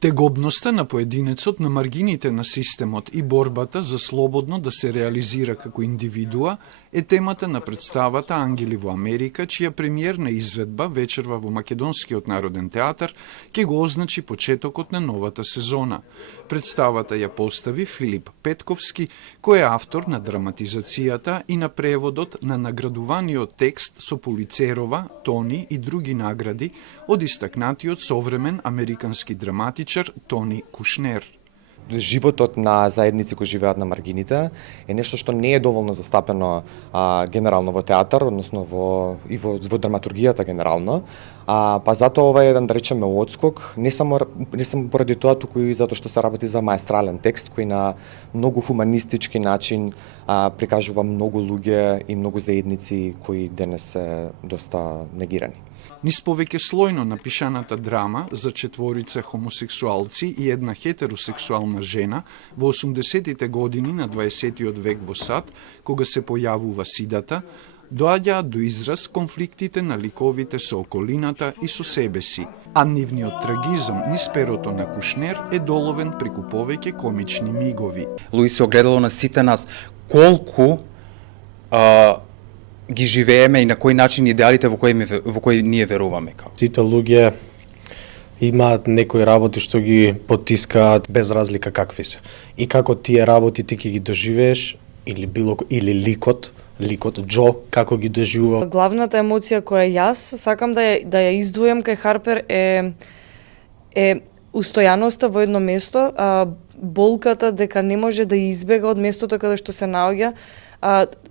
Тегобноста на поединецот на маргините на системот и борбата за слободно да се реализира како индивидуа е темата на представата Ангели во Америка, чија премиерна изведба вечерва во Македонскиот народен театар ќе го означи почетокот на новата сезона. Представата ја постави Филип Петковски, кој е автор на драматизацијата и на преводот на наградуваниот текст со Пулицерова, Тони и други награди од истакнатиот современ американски драматичар Тони Кушнер. Животот на заедници кои живеат на маргините е нешто што не е доволно застапено генерално во театар, односно во драматургијата генерално. Па затоа ова е еден, да речеме, одскок, не само поради тоа, туку и затоа што се работи за маестрален текст кој на многу хуманистички начин прикажува многу луѓе и многу заедници кои денес се доста негирани. Низ повеќе слојно напишаната драма за четворица хомосексуалци и една хетеросексуална жена во 80-тите години на 20-тиот век во САД, кога се појавува сидата, доаѓаат до израз конфликтите на ликовите со околината и со себе си, а нивниот трагизам низ перото на Кушнер е доловен преку повеќе комични мигови. Луис се огледало на сите нас колку ги живееме и на кој начин идеалите во кои ние веруваме. Сите луѓе имаат некои работи што ги потискаат без разлика какви се. И како тие работи ти ќе ги доживееш или ликот Џо како ги доживува. Главната емоција која јас сакам да ја издвојам кај Харпер е устојаноста во едно место, болката дека не може да избега од местото каде што се наоѓа.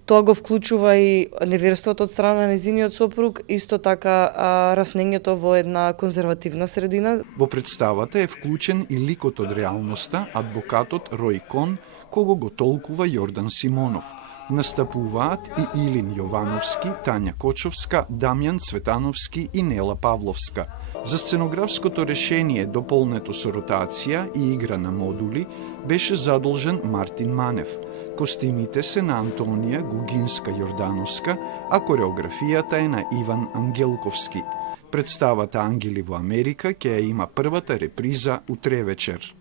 Тоа го вклучува и неверството од страна на незиниот сопруг, исто така раснењето во една конзервативна средина. Во представата е вклучен и ликот од реалноста, адвокатот Рој Кон, кого го толкува Јордан Симонов. Настапуваат и Илин Јовановски, Тања Кочовска, Дамјан Цветановски и Нела Павловска. За сценографското решение, дополнето со ротација и игра на модули, беше задолжен Мартин Манев. Костимите се на Антонија Гугинска-Јордановска, а кореографијата е на Иван Ангелковски. Представата Ангели во Америка ќе ја има првата реприза утре вечер.